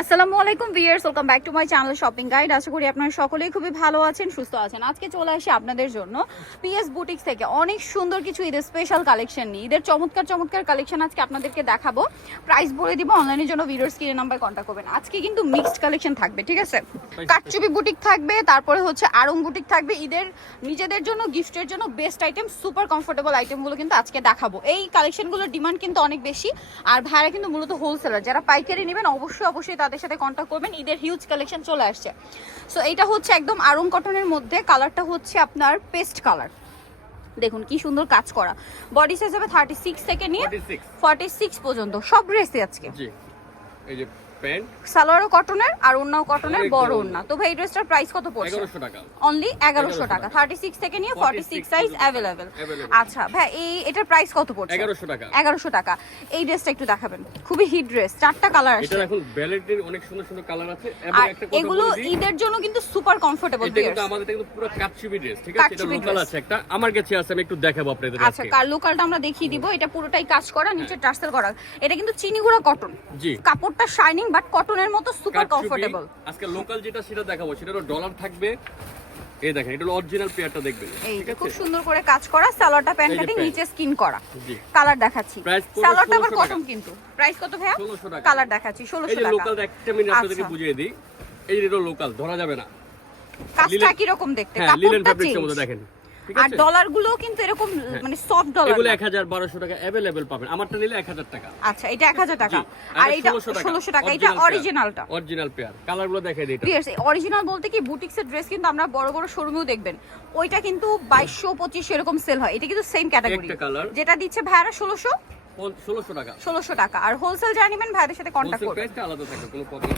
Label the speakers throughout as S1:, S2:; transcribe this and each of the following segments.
S1: আসসালামু আলাইকুম viewers welcome back to my channel shopping guide. আশা করি আপনারা সকলেই খুবই ভালো আছেন সুস্থ আছেন। আজকে চলে আসি আপনাদের জন্য পিএস বুটিক্স থেকে। অনেক সুন্দর কিছু ঈদের স্পেশাল কালেকশন নিয়ে। ঈদের চমৎকার চমৎকার কালেকশন আজকে আপনাদেরকে দেখাবো। প্রাইস বলে দিব অনলাইনের জন্য ভিডিওর স্ক্রিনে নাম্বার কন্ট্যাক্ট করবেন। আজকে কিন্তু মিক্সড কালেকশন থাকবে ঠিক আছে? কাটচুপি বুটিক থাকবে তারপরে হচ্ছে আরং বুটিক থাকবে। ঈদের নিজেদের জন্য গিফটের জন্য বেস্ট আইটেম সুপার কমফোর্টেবল আইটেমগুলো কিন্তু আজকে দেখাবো। এই কালেকশনগুলোর ডিমান্ড কিন্তু অনেক বেশি। আর ভাইরা কিন্তু মূলত হোলসেলার যারা পাইকারি নেবেন অবশ্যই অবশ্যই তাদের সাথে কন্ট্যাক্ট করবেন ঈদের হিউজ কালেকশন চলে আসছে। সো এটা হচ্ছে একদম আরং কটনের মধ্যে কালারটা হচ্ছে আপনার পেস্ট কালার দেখুন কি সুন্দর কাজ করা। বডি সাইজ হবে থার্টি সিক্স থেকে নিয়ে
S2: 46
S1: ফর্টি সিক্স পর্যন্ত। সব ড্রেসে আজকে।
S2: জি। এই যে প্যান্ট?
S1: সালোয়ারও কটনের আর অন্যও কটনের বড় ওন্না তো ভাই এই ড্রেসটার প্রাইস কত পড়ছে?
S2: 1100 টাকা।
S1: অনলি এগারোশো
S2: 1100
S1: টাকা।
S2: টাকা।
S1: থার্টি সিক্স থেকে নিয়ে ফর্টি সিক্স
S2: 46
S1: সাইজ অ্যাভেলেবেল আচ্ছা ভাই এই এটার প্রাইস কত পড়ছে?
S2: 1100 টাকা।
S1: এই ড্রেসটা একটু দেখাবেন। খুবই হিট ড্রেস চারটা কালার আছে
S2: এটার এখন ব্যালেটের অনেক সুন্দর সুন্দর কালার আছে। এবং একটা
S1: এগুলো ঈদের জন্য কিন্তু সুপার কমফোর্টেবল
S2: এটা কিন্তু আমাদের কিন্তু পুরো ড্রেস ঠিক আছে? এটা লোকাল আছে একটা। আমার কাছে আছে আমি একটু দেখাবো আপনাদের
S1: আচ্ছা কার লোকালটা আমরা দেখিয়ে দিব। এটা পুরোটাই কাজ করা নিচে টার্সেল করা। এটা কিন্তু চিনিগুড়া কটন
S2: জি।
S1: কাপড়টা শাইনিং বাট কটনের মতো সুপার কমফোর্টেবল
S2: আজকে লোকাল যেটা সেটা দেখাবো সেটা হলো ডলার থাকবে। এই দেখেন এটা হলো অরিজিনাল পেয়ারটা দেখবেন।
S1: এই যে খুব সুন্দর করে কাজ করা সালোয়ারটা প্যান্ট কাটিং নিচে স্কিন করা। কালার দেখাচ্ছি। সালোয়ারটা আবার কটন কিন্তু। প্রাইস কত ভাইয়া?
S2: 1600 টাকা।
S1: কালার দেখাচ্ছি
S2: এই
S1: ষোলোশো
S2: যে লোকাল একটা মিনিট আপনাদেরকে
S1: আচ্ছা।
S2: বুঝিয়ে দিই। এই যে এটা লোকাল ধরা যাবে না।
S1: কাজটা কি রকম দেখতে?
S2: হ্যাঁ
S1: কাপড়টা চেঞ্জ
S2: দেখেন।
S1: আর ডলারগুলো কিন্তু এরকম মানে সফট ডলার
S2: এগুলো এক হাজার বারোশো টাকা অ্যাভেলেবেল পাবেন। আমারটা নিলে এক হাজার টাকা।
S1: আচ্ছা এটা এক হাজার টাকা আর এটা
S2: 1600 টাকা।
S1: এটা অরিজিনালটা
S2: অরিজিনাল পেয়ার কালারগুলো দেখাই দিই
S1: পিয়ার্স অরিজিনাল বলতে কি বুটিক্সের ড্রেস কিন্তু আমরা বড় বড় শোরুমেও দেখবেন। ওইটা কিন্তু বাইশশো পঁচিশশো এরকম সেল হয়। এটা কিন্তু সেম ক্যাটাগরি
S2: কালার
S1: যেটা দিচ্ছে ভাইয়ারা ষোলোশো?
S2: ষোলোশো টাকা।
S1: ষোলোশো টাকা। আর হোলসেল যারা নেবেন ভাইদের সাথে কন্ট্যাক্ট
S2: হোলসেল
S1: করবেন।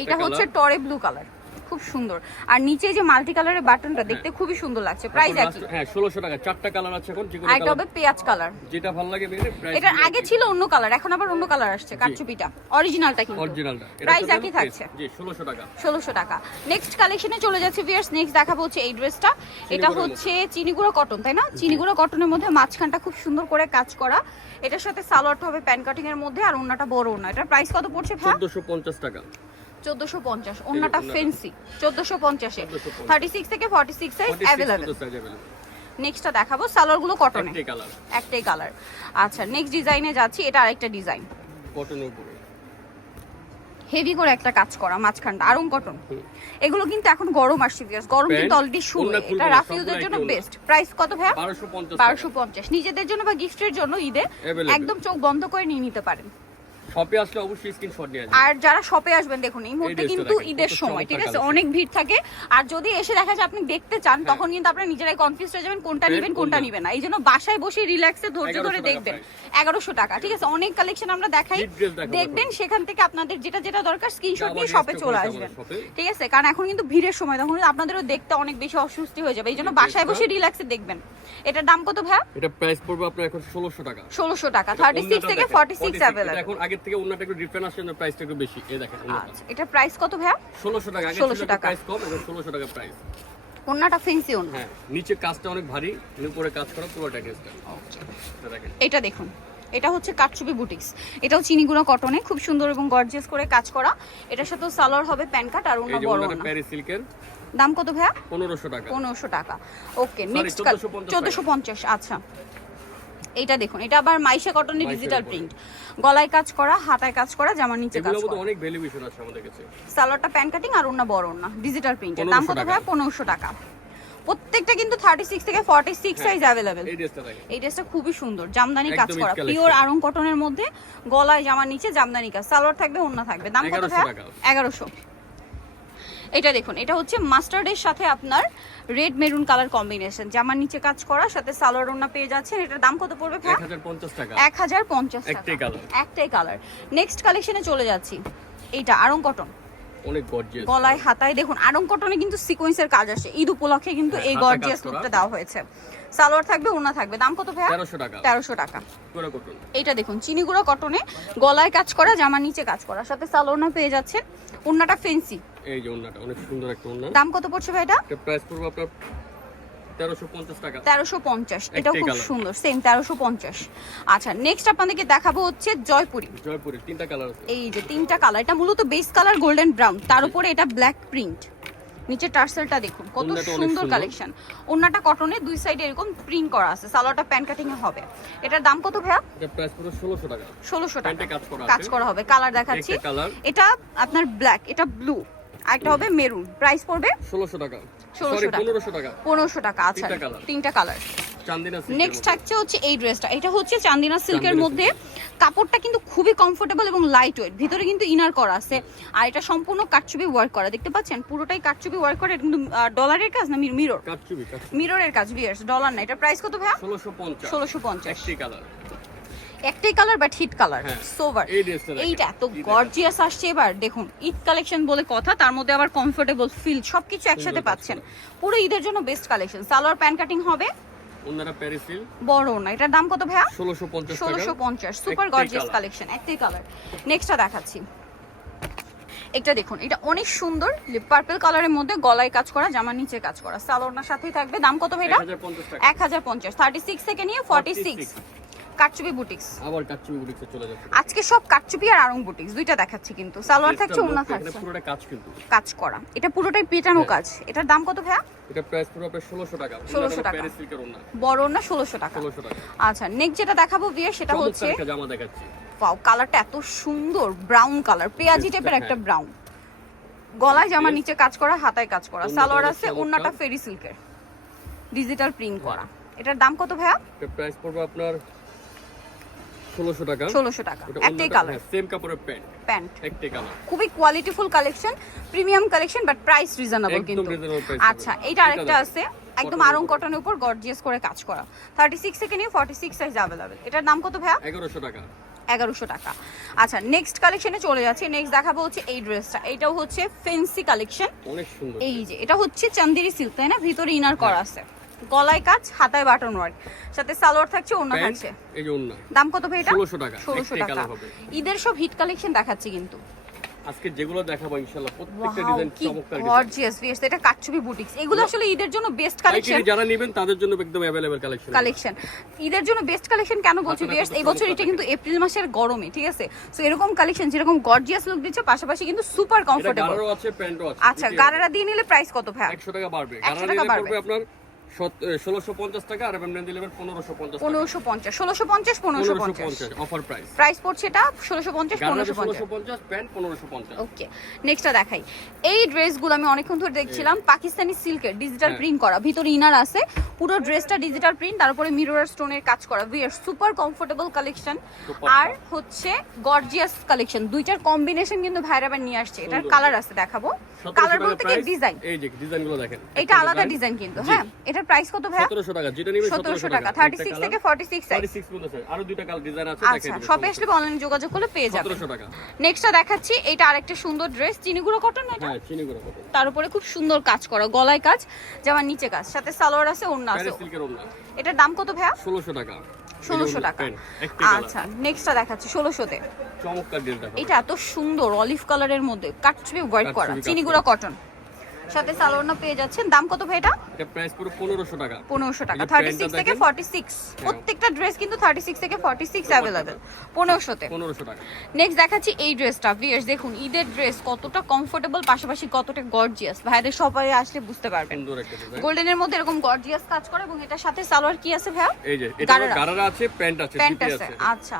S1: এইটা হচ্ছে টরে ব্লু কালার খুব সুন্দর। আর নিচে যে মাল্টি কালারের বাটনটা দেখতে খুবই সুন্দর লাগছে। প্রাইস একই।
S2: হ্যাঁ ষোলোশো টাকা। চারটা কালার আছে এখন যে কোনো
S1: আর এটা
S2: colour
S1: হবে পেঁয়াজ কালার
S2: যেটা ভালো লাগে প্রাইস
S1: এটার আগে ছিল অন্য কালার এখন আবার অন্য কালার আসছে কাটচুপিটা অরিজিনালটা কিন্তু।
S2: অরিজিনালটা
S1: প্রাইস একই থাকছে।
S2: জি ষোলোশো টাকা।
S1: ষোলোশো টাকা। নেক্সট কালেকশনে চলে যাচ্ছে ভিয়ার্স নেক্সট দেখাবো হচ্ছে এই ড্রেসটা এটা হচ্ছে চিনিগুড়ো কটন তাই না? চিনিগুড়ো কটনের মধ্যে মাঝখানটা খুব সুন্দর করে কাজ করা। এটার সাথে সালোয়ারটা হবে প্যান কাটিং এর মধ্যে আর ওন্নাটা বড় ওন্না এটার প্রাইস কত পড়ছে ভাই?
S2: চোদ্দশো পঞ্চাশ টাকা।
S1: চোদ্দশো পঞ্চাশ। ওন্নাটা। ফেন্সি চোদ্দশো পঞ্চাশে। থার্টি সিক্স থেকে ফর্টি সিক্স সাইজ অ্যাভেলেবেল। নেক্সটটা দেখাবো সালোয়ারগুলো কটনে
S2: একটাই কালার
S1: আচ্ছা নেক্সট ডিজাইনে যাচ্ছি এটা আরেকটা ডিজাইন
S2: কটনের উপরে।
S1: হেভি করে একটা কাজ করা মাঝখানটা আরং কটন এগুলো কিন্তু এখন গরম আসছে বিকজ গরম কিন্তু অলরেডি শুরু। এটা রাফিউজের জন্য বেস্ট প্রাইস কত ভাইয়া?
S2: বারোশো পঞ্চাশ
S1: বারোশো পঞ্চাশ। নিজেদের জন্য বা গিফটের জন্য ঈদে একদম চোখ বন্ধ করে নিয়ে নিতে পারেন।
S2: শপে আসলে অবশ্যই স্ক্রিনশট নিয়ে আসবেন।
S1: আর যারা শপে আসবেন দেখুন এই মুহূর্তে কিন্তু ঈদের সময় ঠিক আছে? অনেক ভিড় থাকে। আর যদি এসে দেখা যায় আপনি দেখতে চান
S2: হ্যাঁ।
S1: তখন কিন্তু আপনারা নিজেরাই কনফিউজ হয়ে যাবেন কোনটা
S2: Pant
S1: নেবেন কোনটা? নেবেন না। এই জন্য বাসায় বসে রিল্যাক্সে ধৈর্য ধরে দেখবেন। এগারোশো টাকা ঠিক আছে? অনেক কালেকশন আমরা দেখাই। দেখবেন সেখান থেকে আপনাদের যেটা যেটা দরকার স্ক্রিনশট নিয়ে শপে চলে আসবেন। ঠিক আছে? কারণ এখন কিন্তু ভিড়ের সময় তখন আপনাদেরও দেখতে অনেক বেশি অস্বস্তি হয়ে যাবে। এই জন্য বাসায় বসে? রিল্যাক্সে দেখবেন। এটার দাম কত ভাইয়া
S2: এটা প্রাইস পড়বে আপনার এখন ষোলোশো টাকা।
S1: ষোলোশো টাকা থার্টি সিক্স থেকে ফর্টি সিক্স
S2: 46
S1: অ্যাভেলেবল
S2: এখন আগের থেকে অন্যটা একটু ডিফারেন্ট আসছে না প্রাইসটা একটু বেশি। এই দেখেন
S1: আচ্ছা এটার প্রাইস কত ভাইয়া?
S2: ষোলোশো টাকা আগে
S1: 1600
S2: ছিল
S1: টাকা।
S2: প্রাইস কম এখন ষোলোশো টাকা প্রাইস
S1: ওন্নাটা ফেন্সি ওন্না।
S2: হ্যাঁ নিচে কাজটা অনেক ভারী উপরে কাজ করা পুরোটা ড্রেসটা দেখেন।
S1: এটা দেখুন। এটা হচ্ছে কাটচুপি বুটিক্স এটাও চিনিগুড়া কটনে খুব সুন্দর এবং গর্জিয়াস করে কাজ করা। এটার সাথে সালোয়ার হবে প্যান কাট আর অন্য বড়
S2: ওনাটা
S1: ওনা
S2: প্যারিস সিল্কের
S1: দাম কত ভাইয়া?
S2: পনেরোশো টাকা।
S1: পনেরোশো টাকা। ওকে নেক্সট
S2: 1450
S1: চোদ্দশো পঞ্চাশ আচ্ছা। এইটা দেখুন এটা আবার মাইশা কটনের ডিজিটাল প্রিন্ট গলায় কাজ করা হাতায় কাজ করা জামার নিচে কাজ করা।
S2: অনেক ভ্যালুয়েশন আছে আমাদের কাছে।
S1: সালোয়ারটা প্যান কাটিং আর অন্য বড় ওনা ডিজিটাল প্রিন্টের দাম কত। ভাইয়া? পনেরোশো টাকা। প্রত্যেকটা কিন্তু থার্টি সিক্স থেকে ফর্টি সিক্স
S2: হ্যাঁ।
S1: সাইজ অ্যাভেলেবেল
S2: এই ড্রেসটা দেখেন।
S1: এই ড্রেসটা খুবই সুন্দর জামদানি কাজ করা। পিওর আরং কটনের মধ্যে গলায় জামার নিচে জামদানি কাজ। সালোয়ার থাকবে অন্য থাকবে। দাম কত
S2: ভাই
S1: 1100
S2: টাকা।
S1: এগারোশো। এটা দেখুন এটা হচ্ছে মাস্টার্ডের সাথে আপনার রেড মেরুন কালার কম্বিনেশন জামার নিচে কাজ করা সাথে সালোয়ার ওন্না পেয়ে যাচ্ছেন। এটার দাম কত পড়বে
S2: এক হাজার পঞ্চাশ টাকা। একটাই
S1: টাকা।
S2: কালার
S1: একটাই কালার নেক্সট কালেকশনে চলে যাচ্ছি। এইটা আরং কটন
S2: অনেক গর্জিয়াস
S1: গলায় হাতায় দেখুন আরং কটনে কিন্তু সিকোয়েন্সের কাজ আসে। ঈদ উপলক্ষে কিন্তু
S2: হ্যাঁ,
S1: এই গর্জিয়াস লুকটা দেওয়া হয়েছে। সালোয়ার থাকবে ওনা থাকবে। দাম কত ভাইয়া?
S2: তেরোশো টাকা।
S1: তেরোশো টাকা।
S2: পুরো কটন
S1: এইটা দেখুন চিনিগুড়া কটনে গলায় কাজ করা জামার নিচে কাজ করা। সাথে সালোনা পেয়ে যাচ্ছেন। ওন্নাটা ফেন্সি
S2: এই যে ওন্নাটা অনেক সুন্দর একটা ওন্না
S1: দাম কত পড়ছে ভাই এটা?
S2: এটা প্রাইস পড়বে আপনার তেরোশো পঞ্চাশ টাকা।
S1: তেরোশো পঞ্চাশ এটাও খুব সুন্দর সেম তেরোশো পঞ্চাশ। আচ্ছা নেক্সট আপনাদেরকে দেখাবো হচ্ছে জয়পুরি।
S2: জয়পুরি তিনটা কালার আছে।
S1: এই যে তিনটা কালার এটা মূলত বেস কালার গোল্ডেন ব্রাউন তার উপরে এটা ব্ল্যাক প্রিন্ট নিচে টার্সেলটা দেখুন কত সুন্দর। কালেকশন ওন্নাটা কটনে দুই সাইডে এরকম প্রিন্ট করা আছে সালোয়ারটা প্যান কাটিং এ হবে। এটার দাম কত ভাইয়া?
S2: এটা প্রাইস পুরো 1600 টাকা।
S1: 1600 টাকা।
S2: প্যান্টে কাজ করা
S1: কাজ করা হবে কালার দেখাচ্ছি। এটা আপনার ব্ল্যাক এটা ব্লু আর একটা হবে মেরুন প্রাইস পড়বে?
S2: 1600 টাকা।
S1: 1600
S2: সরি
S1: টাকা।
S2: পনেরোশো টাকা।
S1: 1500 টাকা আচ্ছা।
S2: তিনটা
S1: কালার নেক্সট থাকছে হচ্ছে এই ড্রেসটা এটা হচ্ছে চান্দিনা সিল্কের মধ্যে। কাপড়টা কিন্তু খুবই কমফোর্টেবল এবং লাইট ওয়েট ভিতরে কিন্তু ইনার করা আছে। আর এটা সম্পূর্ণ কাটচুপি ওয়ার্ক করা। দেখতে পাচ্ছেন? পুরোটাই কাটচুপি ওয়ার্ক করা। এটা কিন্তু ডলারের কাজ না মিরর মিররের কাজ বিয়ার্স ডলার না। এটা প্রাইস কত ভাইয়া?
S2: ষোলোশো পঞ্চাশ।
S1: একটাই colour but hit colour. Sober. এইটা এত গর্জিয়াস আসছে এবার। দেখুন ঈদ কালেকশন বলে কথা তার মধ্যে আবার কমফোর্টেবল ফিল সবকিছু একসাথে পাচ্ছেন। পুরো ঈদের জন্য best collection salwar pant cutting হবে।
S2: অন্যরা প্যারিসিল
S1: বড় না এটার দাম কত ভাইয়া?
S2: ষোলোশো পঞ্চাশ টাকা।
S1: ষোলোশো পঞ্চাশ সুপার
S2: একটাই
S1: গর্জিয়াস। কালেকশন একটাই কালার নেক্সটটা দেখাচ্ছি। এটা দেখুন এটা অনেক সুন্দর পার্পল কালারের মধ্যে গলায় কাজ করা জামার নিচে কাজ করা। সালোনার সাথেই থাকবে। দাম কত ভাই এটা
S2: 1050 টাকা।
S1: এক হাজার পঞ্চাশ থার্টি সিক্স থেকে নিয়ে ফর্টি সিক্স কাটচুপি বুটিক্স
S2: আবার কাটচুবি বুটিক্সে চলে যাচ্ছে।
S1: আজকে সব কাটচুপি আর আরং বুটিক্স দুইটা দেখাচ্ছি কিন্তু। সালোয়ার থাকছে ওনা থাকছে।
S2: পুরোটা কাজ কিন্তু।
S1: কাজ করা। এটা পুরোটাই পেটানো
S2: হ্যাঁ।
S1: কাজ। এটার দাম কত ভাইয়া?
S2: এটা প্রাইস পুরো আপনার ষোলোশো টাকা।
S1: 1600 টাকা।
S2: প্যারিস সিল্কের ওন্না
S1: বড় না ষোলোশো টাকা।
S2: ষোলোশো টাকা।
S1: আচ্ছা নেক্সট যেটা দেখাবো বিয়ে সেটা হচ্ছে
S2: একটা জামা দেখাচ্ছি।
S1: ওয়াও কালারটা এত সুন্দর। ব্রাউন কালার পেঁয়াজি টাইপের
S2: হ্যাঁ।
S1: একটা ব্রাউন গলায় জামার নিচে কাজ করা হাতায় কাজ করা। সালোয়ার আছে। ওন্নাটা ফেরি সিল্কের ডিজিটাল প্রিন্ট করা। এটার দাম কত ভাইয়া?
S2: এটা প্রাইস পড়বে আপনার ষোলোশো টাকা।
S1: ষোলোশো টাকা। একটাই কালার
S2: হ্যাঁ, সেম কাপড়ের প্যান্ট
S1: প্যান্ট
S2: একটাই কালার
S1: খুবই qualityful collection premium collection but price reasonable কিন্তু। আচ্ছা। এটা আরেকটা আছে একদম আরং কটনের উপর গর্জিয়াস করে কাজ করা। থার্টি সিক্স থেকে নিয়ে ফর্টি সিক্স সাইজ অ্যাভেলেবেল এটার দাম কত ভাইয়া?
S2: এগারোশো টাকা।
S1: এগারোশো টাকা। আচ্ছা নেক্সট কালেকশনে চলে যাচ্ছে। নেক্সট দেখাবো হচ্ছে এই ড্রেসটা এটাও হচ্ছে ফেন্সি কালেকশন এই যে এটা হচ্ছে চান্দেরি সিল্ক তাই না? ভিতরে ইনার করা
S2: হ্যাঁ।
S1: আছে। গলায় কাজ হাতায় বাটন ওয়ার্ক সাথে সালোয়ার থাকছে
S2: প্যান্ট
S1: থাকছে।
S2: এই যে ওন্না
S1: দাম কত ভাই এটা?
S2: 1600 টাকা,
S1: ষোলোশো
S2: একটাই
S1: টাকা।
S2: হবে।
S1: ঈদের সব হিট কালেকশন দেখাচ্ছি কিন্তু।
S2: আজকে যেগুলো দেখাবো ইনশাআল্লাহ প্রত্যেকটা ডিজাইন চমৎকার
S1: গর্জিয়াস ভিউয়ার্স এটা কাটছবি বুটিক্স এগুলো আসলে ঈদের জন্য বেস্ট কালেকশন
S2: যারা নেবেন তাদের জন্য একদম অ্যাভেলেবল কালেকশন
S1: কালেকশন ঈদের জন্য বেস্ট কালেকশন কেন বলছি ভিউয়ার্স এই বছর এটা কিন্তু এপ্রিল মাসের গরমে ঠিক আছে? সো এরকম কালেকশন যেরকম গর্জিয়াস লুক দিচ্ছে পাশাপাশি কিন্তু সুপার কমফোর্টেবল
S2: গারারও আছে প্যান্টও আছে।
S1: আচ্ছা গারারা দিয়ে নিলে প্রাইস কত ভাই?
S2: 100 টাকা বাড়বে। গারারা নিলে পড়বে আপনার ষোলোশো পঞ্চাশ টাকা আর এমনি দিলে পনেরোশো পঞ্চাশ
S1: পনেরোশো পঞ্চাশ ষোলোশো পঞ্চাশ পনেরোশো পঞ্চাশ।
S2: অফার প্রাইস
S1: প্রাইস পড়ছে এটা ষোলোশো পঞ্চাশ পনেরোশো পঞ্চাশ।
S2: প্যান্ট পনেরোশো পঞ্চাশ।
S1: ওকে নেক্সটটা দেখাই। এই ড্রেসগুলো আমি অনেকক্ষণ ধরে দেখছিলাম পাকিস্তানি সিল্কের ডিজিটাল। প্রিন্ট করা। ভিতরে ইনার আছে পুরো ড্রেসটা ডিজিটাল প্রিন্ট তারপরে মিরর স্টোনের কাজ করা। বিয়ার সুপার কমফোর্টেবল কালেকশন আর হচ্ছে গর্জিয়াস কালেকশন দুইটার কম্বিনেশন কিন্তু ভাইরাবার নিয়ে আসছে। এটার কালার আছে দেখাবো। কালার বলতে কি ডিজাইন
S2: এই যে ডিজাইনগুলো দেখেন
S1: এটা আলাদা ডিজাইন কিন্তু। হ্যাঁ। এটার প্রাইস কত ভাই
S2: সতেরোশো টাকা যেটা নিবে
S1: সতেরোশো টাকা থার্টি সিক্স থেকে ফর্টি সিক্স
S2: থার্টি সিক্স পর্যন্ত আছে। আরও দুইটা কালার ডিজাইন আছে
S1: আচ্ছা শপে আসলে অনলাইনে যোগাযোগ করলে পেয়ে যাবেন।
S2: সতেরোশো টাকা।
S1: নেক্সটটা দেখাচ্ছি এটা আরেকটা সুন্দর ড্রেস চিনিগুড়ো কটন না এটা?
S2: হ্যাঁ চিনি গুঁড়ো কত
S1: তার উপরে খুব সুন্দর কাজ করা গলায় কাজ যেমন নিচে কাজ সাথে সালোয়ার আছে ওড়না আছে।
S2: সিল্কের ওন্না
S1: এটার দাম কত ভাইয়া?
S2: ষোলোশো টাকা।
S1: ষোলোশো টাকা। আচ্ছা নেক্সটটা দেখাচ্ছি ষোলোশোতে।
S2: চমৎকার
S1: এটা এত সুন্দর অলিভ কালারের মধ্যে কাটছবি ওয়ার্ক করা চিনিগুড়া কটন সাথে সালোয়ার পেয়ে যাচ্ছেন। দাম কত ভাই এটা?
S2: এটা প্রাইস পুরো পনেরোশো টাকা।
S1: পনেরোশো টাকা।
S2: এই যে
S1: থার্টি
S2: প্যান্টটা
S1: সিক্স থেকে
S2: দেখেন।
S1: ফর্টি সিক্স প্রত্যেকটা ড্রেস কিন্তু থার্টি সিক্স থেকে ফর্টি সিক্স অ্যাভেলেবেল পনেরোশোতে।
S2: পনেরোশো টাকা।
S1: নেক্সট দেখাচ্ছি এই ড্রেসটা ভিয়ার্স দেখুন ঈদের ড্রেস কতটা কমফোর্টেবল পাশাপাশি কতটা গর্জিয়াস ভাইদের সবাই আসলে বুঝতে পারবেন।
S2: সুন্দর একটা ডিজাইন
S1: গোল্ডেনের মধ্যে এরকম গর্জিয়াস কাজ করে এবং এটার সাথে সালোয়ার কি আছে ভাইয়া?
S2: এই যে এটা
S1: গারারা।
S2: আছে প্যান্ট আছে
S1: প্যান্ট আছে। আচ্ছা।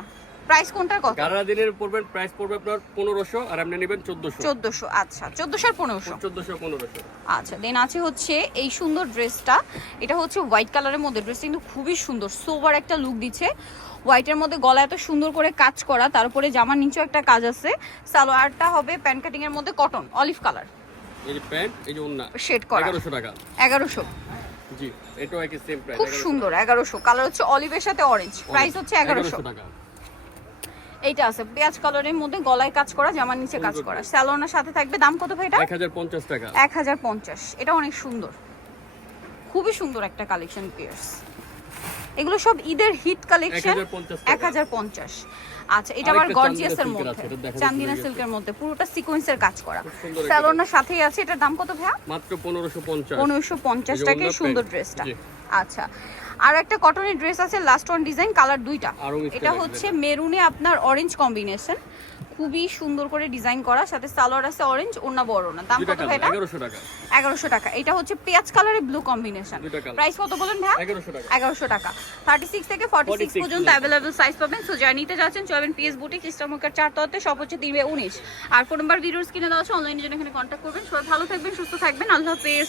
S1: প্রাইস কোনটার কত
S2: গারারা দিনের পড়বেন প্রাইস পড়বে আপনার পনেরোশো আর আপনি নেবেন চোদ্দশো।
S1: চোদ্দশো আচ্ছা চোদ্দশো আর পনেরোশো।
S2: চোদ্দশো পনেরোশো।
S1: আচ্ছা দেন আছে হচ্ছে এই সুন্দর ড্রেসটা। এটা হচ্ছে হোয়াইট কালারের মধ্যে ড্রেসটা কিন্তু খুবই সুন্দর সোবার একটা লুক দিচ্ছে। হোয়াইটের মধ্যে গলা এত সুন্দর করে কাজ করা তারপরে জামার নিচেও একটা কাজ আছে। সালোয়ারটা হবে প্যান্ট কাটিং এর মধ্যে কটন অলিভ কালার
S2: এই যে প্যান্ট এই যে ওন্না
S1: শেড করা।
S2: এগারোশো টাকা।
S1: এগারোশো।
S2: জি এটাও একই সেম প্রাইস
S1: খুব সুন্দর এগারোশো। কালার হচ্ছে অলিভের সাথে অরেঞ্জ প্রাইস হচ্ছে এগারোশো
S2: টাকা।
S1: এইটা আছে পেঁয়াজ কালারের মধ্যে গলায় কাজ করা জামার নিচে কাজ করা। স্যালোনার সাথে থাকবে দাম কত ভাই এটা?
S2: এক হাজার পঞ্চাশ টাকা।
S1: এক হাজার পঞ্চাশ এটা অনেক সুন্দর। খুবই সুন্দর একটা কালেকশন পিয়ার্স এগুলো সব ঈদের হিট কালেকশন
S2: 1050
S1: এক হাজার পঞ্চাশ। আচ্ছা এটা আবার
S2: আরেকটা
S1: গর্জিয়াসের
S2: এর
S1: মধ্যে। চান্দিনা সিল্কের মধ্যে পুরোটা সিকোয়েন্সের কাজ করা। স্যালোনার সাথেই আছে এটার দাম কত ভাইয়া?
S2: মাত্র পনেরোশো পঞ্চাশ।
S1: পনেরোশো পঞ্চাশ
S2: এই যে
S1: টাকায় সুন্দর ড্রেসটা আচ্ছা আর একটা কটনের ড্রেস আছে লাস্ট ওয়ান ডিজাইন কালার দুইটা। এটা হচ্ছে মেরুনে আপনার অরেঞ্জ কম্বিনেশন খুবই সুন্দর করে ডিজাইন করা সাথে সালোয়ার আছে অরেঞ্জ ওনা বড় না দাম কত ভাই এটা?
S2: এগারোশো টাকা।
S1: এগারোশো টাকা। এটা হচ্ছে পেঁয়াজ কালারে ব্লু কম্বিনেশন প্রাইস কত বলেন ভাই
S2: এগারোশো টাকা।
S1: এগারোশো টাকা। থার্টি সিক্স থেকে ফর্টি সিক্স
S2: 46
S1: পর্যন্ত। অ্যাভেলেবল সাইজ পাবেন। সো যারা নিতে যাচ্ছেন চলবেন পিএস বুটিক ইস্টারমুখের চার তত্ত্বে সব হচ্ছে তিন উনিশ। আর ফোন নাম্বার ভিডিওস কিনে দেওয়া আছে অনলাইনের জন্য এখানে কন্ট্যাক্ট করবেন। সবাই ভালো থাকবেন সুস্থ থাকবেন। আল্লাহ হাফেজ।